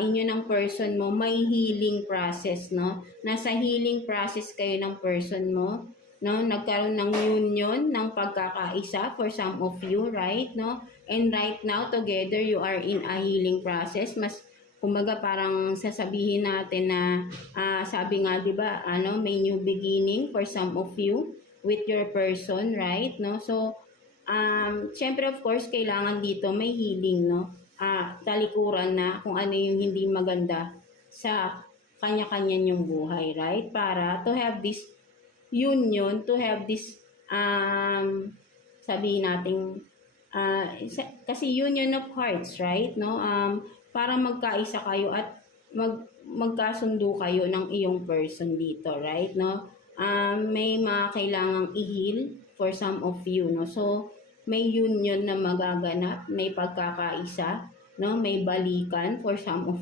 inyo ng person mo, may healing process, no? Nasa healing process kayo ng person mo, no? Nagkaroon ng union, ng pagkakaisa for some of you, right? No? And right now, together, you are in a healing process. Mas, kumbaga, parang sasabihin natin na, sabi nga, di ba, may new beginning for some of you with your person, right? No? So, syempre, of course, kailangan dito may healing, no? Talikuran na kung ano yung hindi maganda sa kanya-kanya yung buhay, right? Para to have this union, to have this, sabihin natin, kasi union of hearts, right? No? Para magkaisa kayo at magkasundo kayo ng iyong person dito, right? No? May mga kailangang i-heal for some of you, no? So, may union na magaganap, may pagkakaisa, no? May balikan for some of